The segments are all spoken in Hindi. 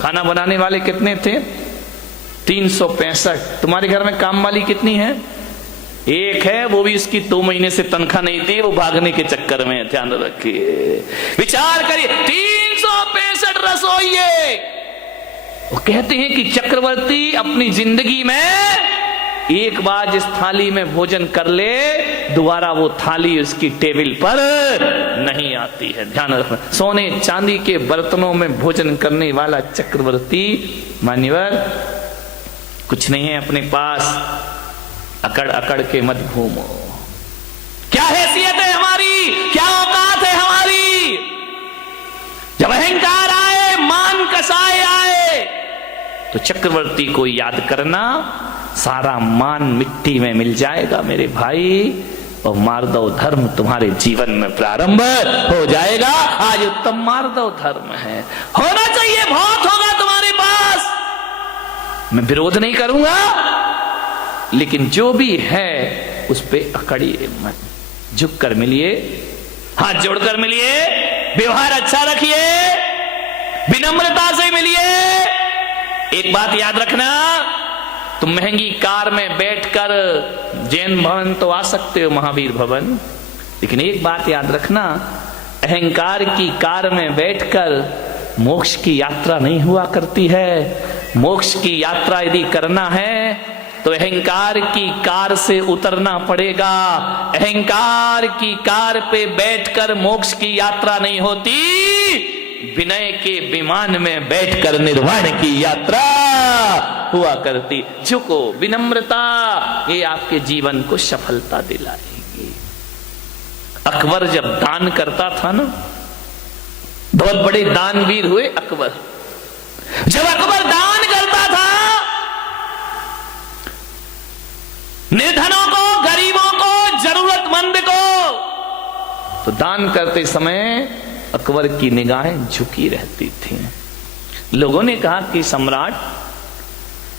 खाना बनाने वाले कितने थे? 365। तुम्हारे घर में काम वाली कितनी है? एक है, वो भी इसकी 2 महीने से तनख्वाह नहीं थी, वो भागने के चक्कर में। ध्यान रखिए, विचार करिए, 365 रसोई। वो कहते हैं कि चक्रवर्ती अपनी जिंदगी में एक बार जिस थाली में भोजन कर ले, दोबारा वो थाली उसकी टेबल पर नहीं आती है। ध्यान रखना, सोने चांदी के बर्तनों में भोजन करने वाला चक्रवर्ती मान्यवर कुछ नहीं है अपने पास। अकड़ अकड़ के मत घूमो। क्या हैसियत है हमारी, क्या औकात है हमारी? जब अहंकार आए, मान कसाए आए, तो चक्रवर्ती को याद करना, सारा मान मिट्टी में मिल जाएगा मेरे भाई, और मार्दव धर्म तुम्हारे जीवन में प्रारंभ हो जाएगा। आज उत्तम मार्दव धर्म है, होना चाहिए, बहुत होगा तुम्हारे पास, मैं विरोध नहीं करूंगा, लेकिन जो भी है उस पे अकड़िए मत। झुक कर मिलिए, हाथ जोड़कर मिलिए, व्यवहार अच्छा रखिए, विनम्रता से मिलिए। एक बात याद रखना, तुम महंगी कार में बैठकर जैन भवन तो आ सकते हो, महावीर भवन, लेकिन एक बात याद रखना, अहंकार की कार में बैठकर मोक्ष की यात्रा नहीं हुआ करती है। मोक्ष की यात्रा यदि करना है तो अहंकार की कार से उतरना पड़ेगा। अहंकार की कार पे बैठकर मोक्ष की यात्रा नहीं होती, विनय के विमान में बैठकर निर्वाण की यात्रा हुआ करती। झुको, विनम्रता, ये आपके जीवन को सफलता दिलाएगी। अकबर जब दान करता था ना, बहुत बड़े दानवीर हुए अकबर। जब अकबर दान करता था, निर्धनों को, गरीबों को, जरूरतमंद को, तो दान करते समय अकबर की निगाहें झुकी रहती थी। लोगों ने कहा कि सम्राट,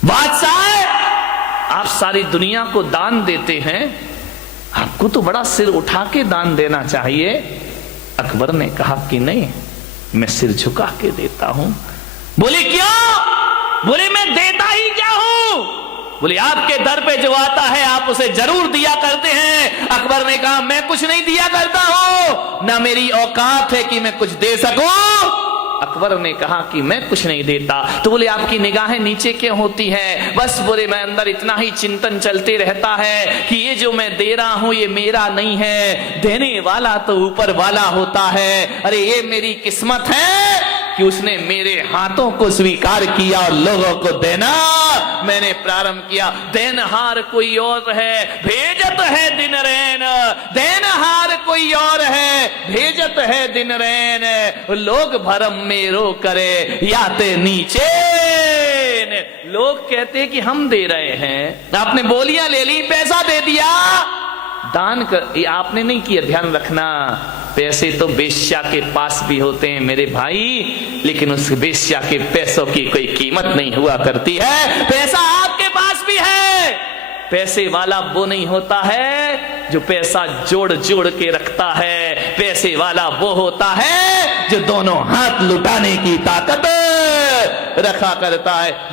बादशाह, आप सारी दुनिया को दान देते हैं, आपको तो बड़ा सिर उठा के दान देना चाहिए। अकबर ने कहा कि नहीं, मैं सिर झुका के देता हूं। बोले क्यों? बोले मैं देता ही क्या हूं? बोले आपके दर पे जो आता है आप उसे जरूर दिया करते हैं। अकबर ने कहा मैं कुछ नहीं दिया करता हूं, ना मेरी औकात है कि मैं कुछ दे सकूं। अकबर ने कहा कि मैं कुछ नहीं देता। तो बोले आपकी निगाहें नीचे क्यों होती है? बस बोले मैं अंदर इतना ही चिंतन चलते रहता है कि ये जो मैं दे रहा हूं ये मेरा नहीं है, देने वाला तो ऊपर वाला होता है। अरे ये मेरी किस्मत है कि उसने मेरे हाथों को स्वीकार किया और लोगों को देना मैंने प्रारंभ किया। देनहार कोई और है, भेजत है दिन रैन, देनहार कोई और है, भेजत है दिन रैन, लोग भरम में रो करे याते नीचे। लोग कहते कि हम दे रहे हैं, आपने बोलियां ले ली, पैसा दे दिया, दान कर, ये आपने नहीं किया। ध्यान रखना, पैसे तो वेश्या के पास भी होते हैं मेरे भाई, लेकिन उस वेश्या के पैसों की कोई कीमत नहीं हुआ करती है। पैसा आपके पास भी है, पैसे वाला वो नहीं होता है जो पैसा जोड़ जोड़ के रखता है, पैसे वाला वो होता है जो दोनों हाथ लुटाने की ताकत रखा करता है।